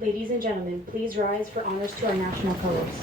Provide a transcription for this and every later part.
Ladies and gentlemen, please rise for honors to our national colors.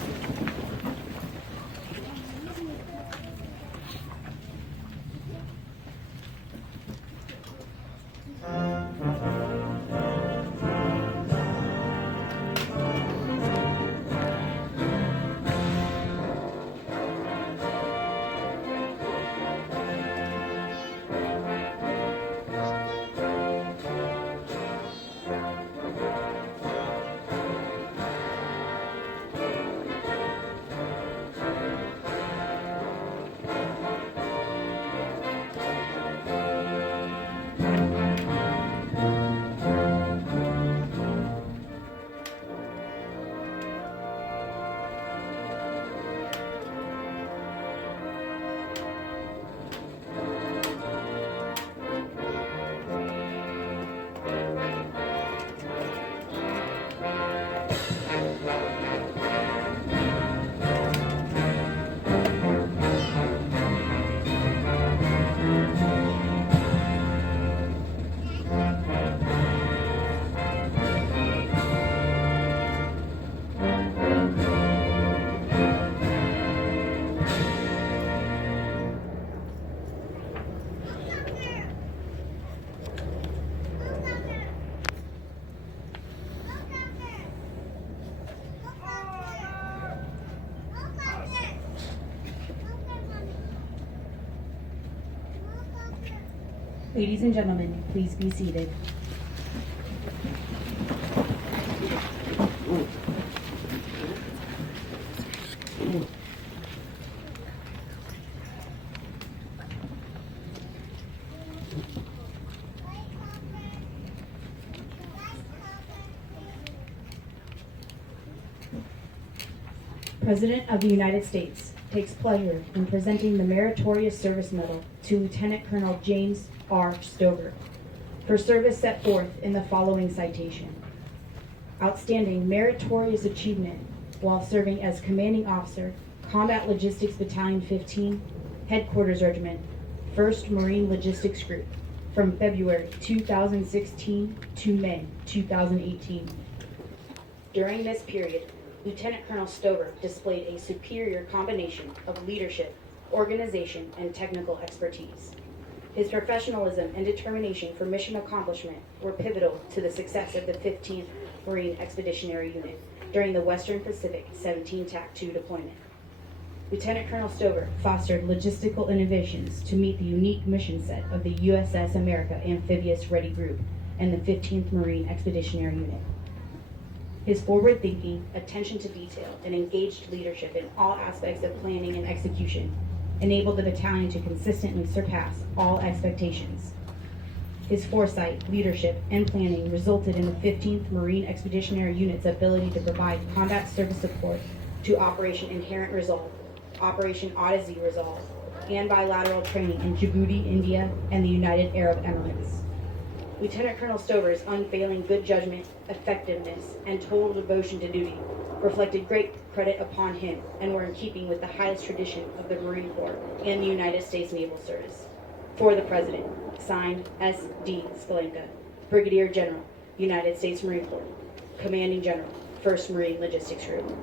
Ladies and gentlemen, please be seated. President of the United States takes pleasure in presenting the Meritorious Service Medal to Lieutenant Colonel James R. Stover for service set forth in the following citation. Outstanding meritorious achievement while serving as Commanding Officer, Combat Logistics Battalion 15, Headquarters Regiment, 1st Marine Logistics Group, from February 2016 to May 2018. During this period, Lieutenant Colonel Stover displayed a superior combination of leadership, organization, and technical expertise. His professionalism and determination for mission accomplishment were pivotal to the success of the 15th Marine Expeditionary Unit during the Western Pacific 17 TAC 2 deployment. Lieutenant Colonel Stover fostered logistical innovations to meet the unique mission set of the USS America Amphibious Ready Group and the 15th Marine Expeditionary Unit. His forward-thinking, attention to detail, and engaged leadership in all aspects of planning and execution enabled the battalion to consistently surpass all expectations. His foresight, leadership, and planning resulted in the 15th Marine Expeditionary Unit's ability to provide combat service support to Operation Inherent Resolve, Operation Odyssey Resolve, and bilateral training in Djibouti, India, and the United Arab Emirates. Lieutenant Colonel Stover's unfailing good judgment, effectiveness, and total devotion to duty reflected great credit upon him and were in keeping with the highest tradition of the Marine Corps and the United States Naval Service. For the President, signed S.D. Skalenka, Brigadier General, United States Marine Corps, Commanding General, 1st Marine Logistics Group.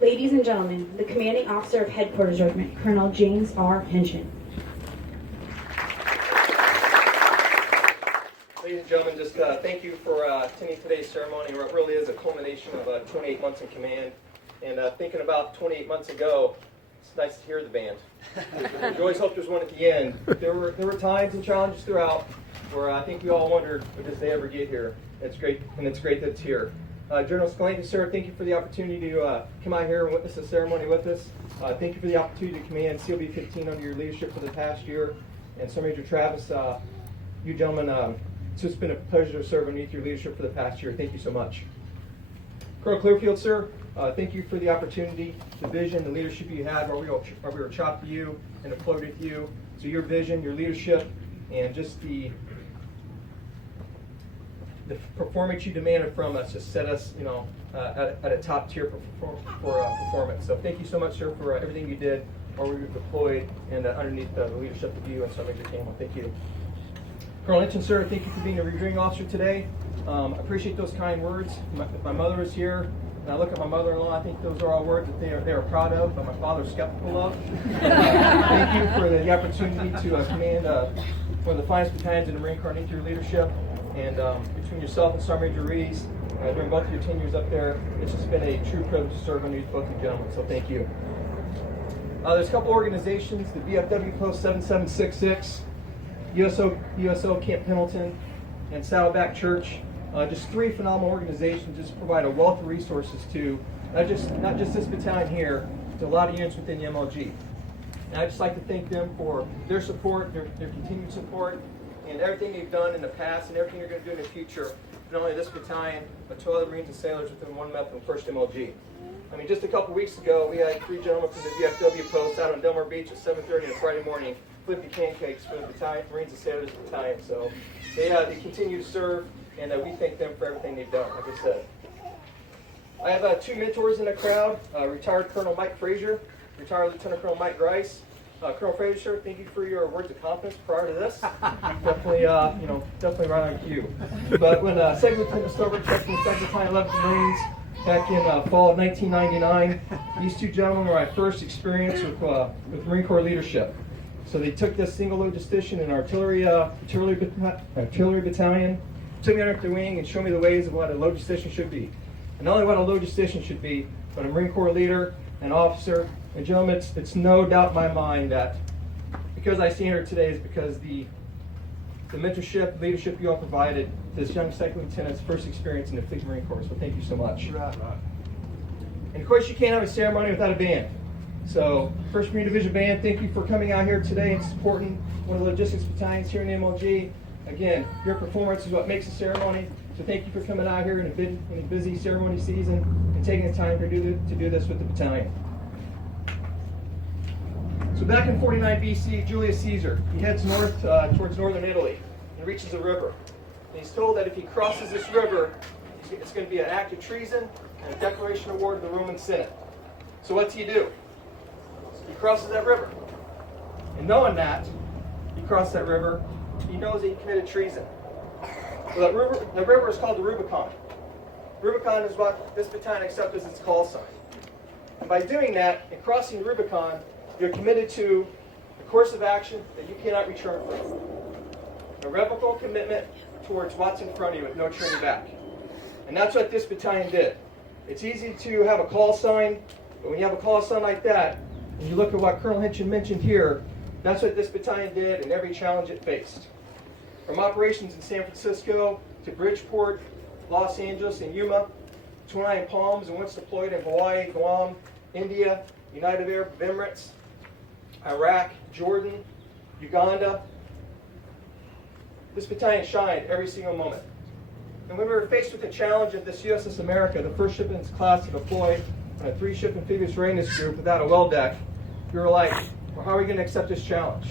Ladies and gentlemen, the Commanding Officer of Headquarters Regiment, Colonel James R. Henshin. Ladies and gentlemen, just thank you for attending today's ceremony, where it really is a culmination of 28 months in command. And thinking about 28 months ago, it's nice to hear the band. You always hope there's one at the end. There were times and challenges throughout where I think we all wondered, would this day ever get here? It's great, and it's great that it's here. General Skalenka, sir, thank you for the opportunity to come out here and witness the ceremony with us. Thank you for the opportunity to command CLB-15 under your leadership for the past year. And Sir Major Travis, you gentlemen, it's just been a pleasure to serve underneath your leadership for the past year. Thank you so much. Colonel Clearfield, sir, thank you for the opportunity, the vision, the leadership you had while we were chopped with you and deployed with you. So your vision, your leadership, and just the the performance you demanded from us just set us, at a top tier performance. So thank you so much, sir, for everything you did while we were deployed and underneath the leadership of you and Sergeant Major Campbell. Thank you. Colonel Lynch and sir, thank you for being a reviewing officer today. I appreciate those kind words. My mother is here, and I look at my mother-in-law. I think those are all words that they are proud of, but my father's skeptical of. Thank you for the opportunity to command one of the finest battalions in the Marine Corps underneath your leadership. And between yourself and Sergeant Major Rees, during both of your tenures up there, it's just been a true privilege to serve underneath both you gentlemen. So thank you. There's a couple organizations: the VFW Post 7766, USO Camp Pendleton, and Saddleback Church. Just three phenomenal organizations just provide a wealth of resources to not just this battalion here, to a lot of units within the MLG. And I'd just like to thank them for their support, their continued support, and everything they've done in the past and everything you're going to do in the future, not only this battalion, but to other Marines and sailors within 1 month from 1st MLG. I mean, just a couple weeks ago, we had three gentlemen from the VFW post out on Delmar Beach at 7:30 on a Friday morning, flipping pancakes for the battalion, Marines and sailors battalion. So they continue to serve, and we thank them for everything they've done, like I said. I have two mentors in the crowd, retired Colonel Mike Frazier, retired Lieutenant Colonel Mike Grice. Colonel Frazier, thank you for your words of confidence prior to this. Definitely right on cue. But when Second Lieutenant Stover checked in 2nd Battalion 11th Marines back in fall of 1999, these two gentlemen were my first experience with Marine Corps leadership. So they took this single logistician in artillery battalion, took me under their wing, and showed me the ways of what a logistician should be. And not only what a logistician should be, but a Marine Corps leader, an officer. And gentlemen, it's no doubt in my mind that because I stand here today is because the mentorship, leadership you all provided to this young second lieutenant's first experience in the Fleet Marine Corps. So thank you so much. Right. And of course, you can't have a ceremony without a band. So, 1st Marine Division Band, thank you for coming out here today and supporting one of the logistics battalions here in the MLG. Again, your performance is what makes a ceremony. So thank you for coming out here in a busy ceremony season and taking the time to do this with the battalion. So back in 49 BC, Julius Caesar, he heads north towards northern Italy and reaches the river. And he's told that if he crosses this river, it's going to be an act of treason and a declaration of war to the Roman Senate. So what's he do? He crosses that river. And knowing that, he crossed that river, he knows that he committed treason. Well, the river is called the Rubicon. Rubicon is what this battalion accepts as its call sign. And by doing that and crossing the Rubicon, you're committed to a course of action that you cannot return from. A revocable commitment towards what's in front of you with no turning back. And that's what this battalion did. It's easy to have a call sign, but when you have a call sign like that, and you look at what Colonel Hinchin mentioned here, that's what this battalion did and every challenge it faced. From operations in San Francisco to Bridgeport, Los Angeles, and Yuma, 29 Palms, and once deployed in Hawaii, Guam, India, United Arab Emirates, Iraq, Jordan, Uganda. This battalion shined every single moment. And when we were faced with the challenge of this USS America, the first ship in its class to deploy on a 3-ship amphibious readiness group without a well deck, we were like, well, how are we going to accept this challenge?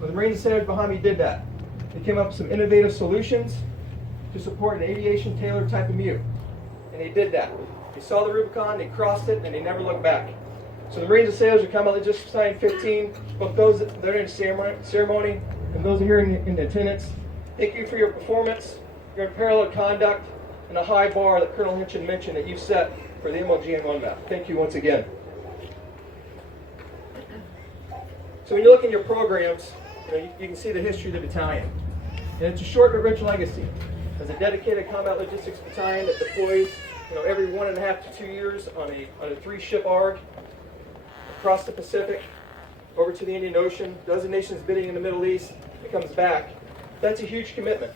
Well, the Marines and sailors behind me did that. They came up with some innovative solutions to support an aviation-tailored type of MU. And they did that. They saw the Rubicon, they crossed it, and they never looked back. So the Marines and sailors are coming out, they just signed 15, both those that are in the ceremony and those here in attendance. Thank you for your performance, your unparalleled conduct, and a high bar that Colonel Hinchin mentioned that you've set for the MLG and OneMap. Thank you once again. So when you look in your programs, you can see the history of the battalion. And it's a short but rich legacy. As a dedicated combat logistics battalion that deploys every 1.5 to 2 years on a 3-ship ARG across the Pacific, over to the Indian Ocean, dozen nations bidding in the Middle East, it comes back. That's a huge commitment.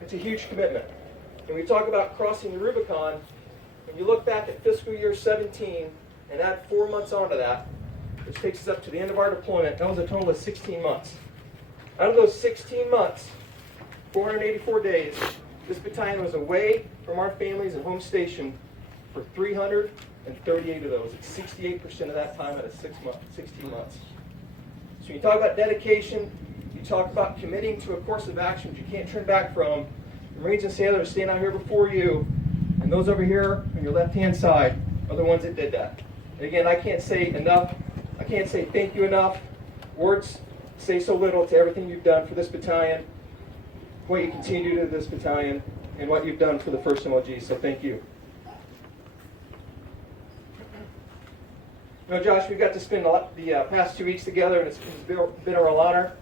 It's a huge commitment. And we talk about crossing the Rubicon. When you look back at fiscal year 17 and add 4 months onto that, which takes us up to the end of our deployment, that was a total of 16 months. Out of those 16 months, 484 days, this battalion was away from our families and home station for 338 of those. It's 68% of that time out of 16 months. So when you talk about dedication, you talk about committing to a course of action you can't turn back from, the Marines and sailors standing out here before you, and those over here on your left-hand side are the ones that did that. And again, I can't say enough. I can't say thank you enough. Words say so little to everything you've done for this battalion, what you continue to do to this battalion, and what you've done for the 1st MLG, so thank you. You know, Josh, we've got to spend the past 2 weeks together, and it's been a real honor.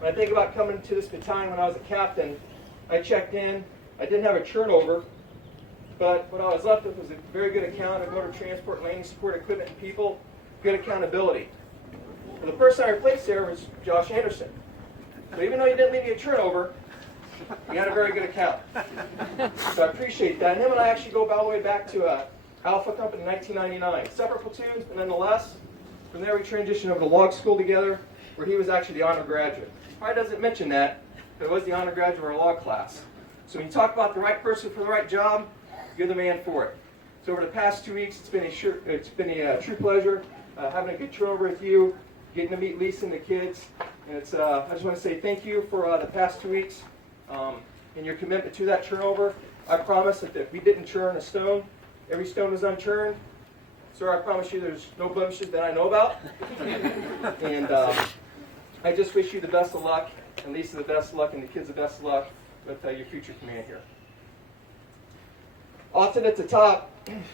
When I think about coming to this battalion when I was a captain, I checked in. I didn't have a turnover, but what I was left with was a very good account of motor transport, landing support equipment, and people, good accountability. Well, the person I replaced there was Josh Anderson. So even though you didn't leave me a turnover, you had a very good account. So I appreciate that. And him and I actually go all the way back to Alpha Company in 1999. Separate platoons, but nonetheless, from there we transitioned over to log school together, where he was actually the honor graduate. Probably doesn't mention that, but it was the honor graduate of our log class. So when you talk about the right person for the right job, you're the man for it. So over the past 2 weeks, it's been a true pleasure having a good turnover with you, getting to meet Lisa and the kids. And it's I just want to say thank you for the past 2 weeks and your commitment to that turnover. I promise that if we didn't turn a stone, every stone was unturned. Sir, I promise you there's no blemishes that I know about. And I just wish you the best of luck, and Lisa the best of luck, and the kids the best of luck with your future command here. Often at the top,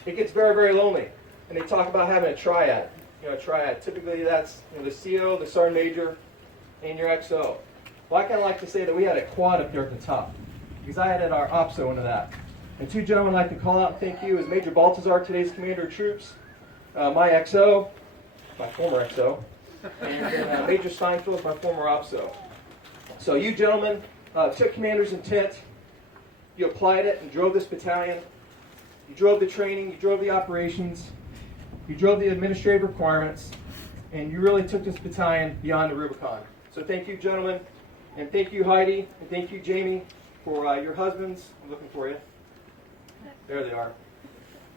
it gets very, very lonely, and they talk about having a triad. You know, a triad. Typically, that's the CO, the Sergeant Major, and your XO. Well, I kind of like to say that we had a quad up there at the top, because I added our OPSO into that. And 2 gentlemen I'd like to call out and thank you is Major Baltazar, today's Commander of Troops, my XO, my former XO, and Major Steinfeld is my former OPSO. So you gentlemen took Commander's intent, you applied it and drove this battalion. You drove the training, you drove the operations, you drove the administrative requirements, and you really took this battalion beyond the Rubicon. So thank you, gentlemen, and thank you, Heidi, and thank you, Jamie, for your husbands. I'm looking for you. There they are.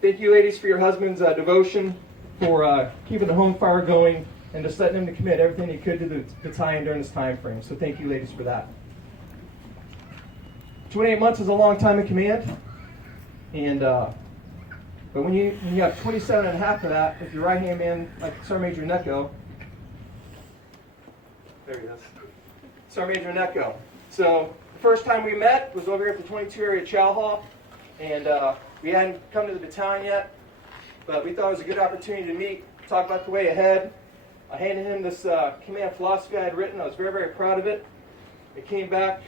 Thank you, ladies, for your husbands' devotion, for keeping the home fire going, and just letting them to commit everything they could to the battalion during this time frame. So thank you, ladies, for that. 28 months is a long time in command. And but when you have 27 and a half of that, with your right-hand man, like Sergeant Major Necco, there he is, Sergeant Major Necco. So the first time we met was over here at the 22 area chow hall, and we hadn't come to the battalion yet, but we thought it was a good opportunity to meet, talk about the way ahead. I handed him this command philosophy I had written. I was very, very proud of it. It came back.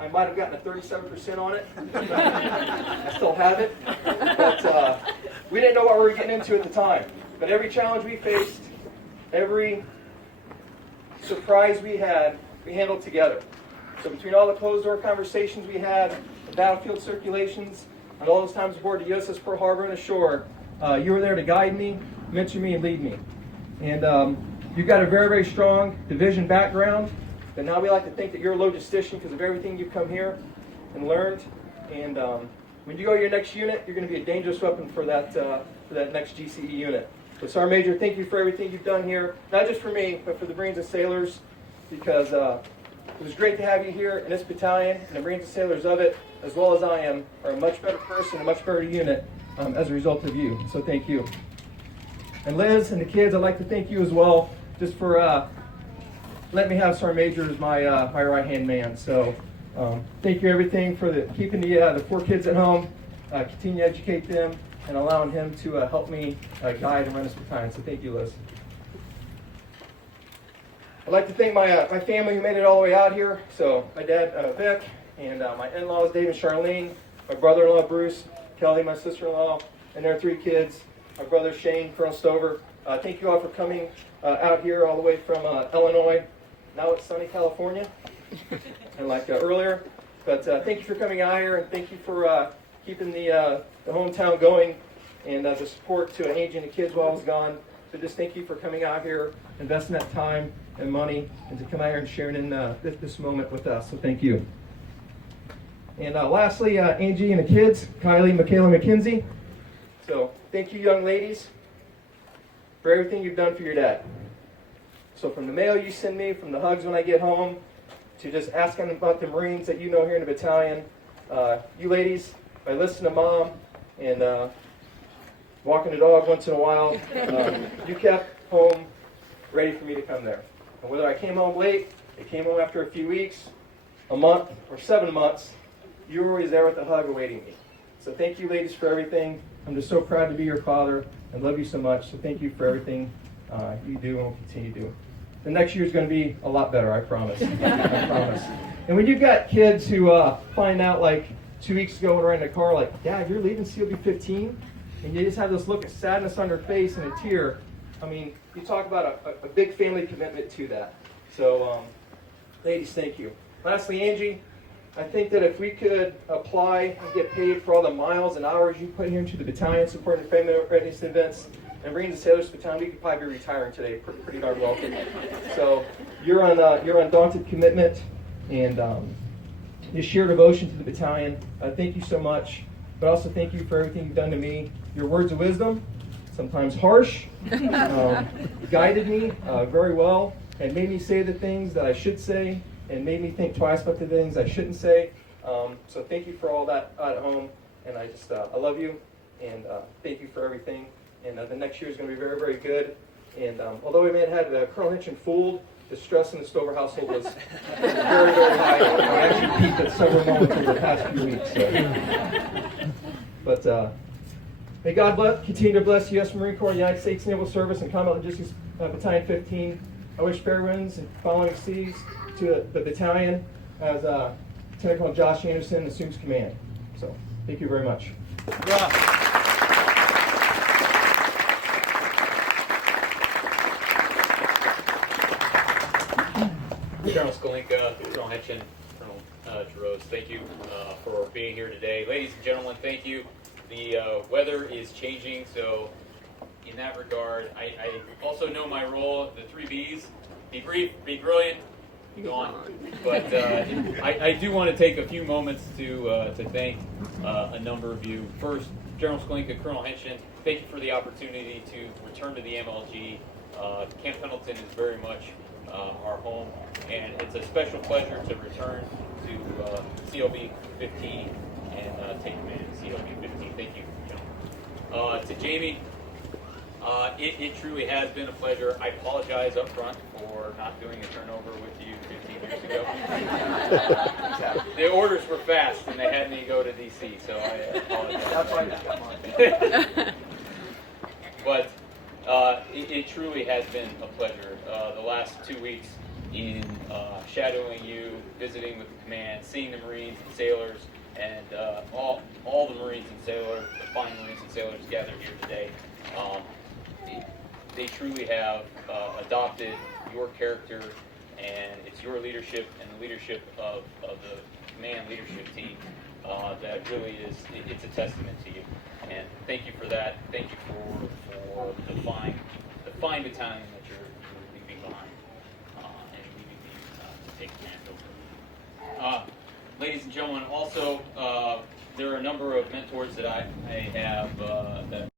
I might have gotten a 37% on it. I still have it. But we didn't know what we were getting into at the time. But every challenge we faced, every surprise we had, we handled together. So between all the closed-door conversations we had, the battlefield circulations, and all those times aboard the USS Pearl Harbor and ashore, you were there to guide me, mentor me, and lead me. And you've got a very, very strong division background. But now we like to think that you're a logistician because of everything you've come here and learned. And when you go to your next unit, you're going to be a dangerous weapon for that next GCE unit. So Sergeant Major, thank you for everything you've done here, not just for me, but for the Marines and Sailors, because it was great to have you here in this battalion, and the Marines and Sailors of it, as well as I am, are a much better person, a much better unit as a result of you. So thank you. And Liz and the kids, I'd like to thank you as well, just for let me have Sergeant Major as my right-hand man. So thank you everything for keeping the 4 kids at home, continue to educate them, and allowing him to help me guide and run this battalion. So thank you, Liz. I'd like to thank my family who made it all the way out here. So my dad, Vic, and my in-laws, Dave and Charlene, my brother-in-law, Bruce, Kelly, my sister-in-law, and their 3 kids, my brother, Shane, Colonel Stover. Thank you all for coming out here all the way from Illinois. Now it's sunny California, and like earlier. But thank you for coming out here, and thank you for keeping the hometown going, and the support to Angie and the kids while I was gone. So just thank you for coming out here, investing that time and money, and to come out here and sharing in this moment with us. So thank you. And lastly, Angie and the kids, Kylie, Michaela, McKenzie. So thank you, young ladies, for everything you've done for your dad. So from the mail you send me, from the hugs when I get home, to just asking about the Marines that you know here in the battalion, You ladies, I listen to Mom and walking the dog once in a while. You kept home ready for me to come there. And whether I came home late, I came home after a few weeks, a month, or 7 months, you were always there with a hug awaiting me. So thank you, ladies, for everything. I'm just so proud to be your father and love you so much. So thank you for everything you do and will continue to do. The next year is going to be a lot better, I promise. I promise. And when you've got kids who find out like 2 weeks ago when we're in the car, like, Dad, you're leaving CLB-15? And you just have this look of sadness on their face and a tear. I mean, you talk about a big family commitment to that. So, ladies, thank you. Lastly, Angie, I think that if we could apply and get paid for all the miles and hours you put here into the battalion, supporting the family readiness events, and bringing the Sailors Battalion, we could probably be retiring today. Pretty darn well. So your undaunted commitment and your sheer devotion to the battalion. Thank you so much. But also thank you for everything you've done to me. Your words of wisdom, sometimes harsh, guided me very well and made me say the things that I should say and made me think twice about the things I shouldn't say. So thank you for all that at home. And I just, I love you and thank you for everything. And the next year is going to be very, very good. And although we may have had Colonel Hitchin fooled, the stress in the Stover household was very, very high. I actually peaked at several moments over the past few weeks. So. But may God continue to bless the U.S. Marine Corps, United States Naval Service, and Combat Logistics Battalion 15. I wish fair winds and following seas to the battalion as Lieutenant Colonel Josh Anderson assumes command. So thank you very much. Yeah. Colonel Skolinka, Colonel Hitchin, Colonel Jerose, thank you for being here today. Ladies and gentlemen, thank you. The weather is changing, so in that regard, I also know my role, the 3 Bs. Be brief, be brilliant, be gone. But I do want to take a few moments to thank a number of you. First, General Skolinka, Colonel Hitchin, thank you for the opportunity to return to the MLG. Camp Pendleton is very much our home, and it's a special pleasure to return to CLB-15 and take command of CLB-15. Thank you, gentlemen. To Jamie, it truly has been a pleasure. I apologize up front for not doing a turnover with you 15 years ago. The orders were fast, and they had me go to D.C., so I apologize. That's why I got mine. But it truly has been a pleasure. The last 2 weeks in shadowing you, visiting with the command, seeing the Marines and sailors, and all the Marines and sailors, the fine Marines and sailors gathered here today. They truly have adopted your character, and it's your leadership and the leadership of the command leadership team that really is, it's a testament to you. And thank you for that. Thank you for the fine battalion that you're leaving behind and leaving me to take command over. Ladies and gentlemen, also there are a number of mentors that I have that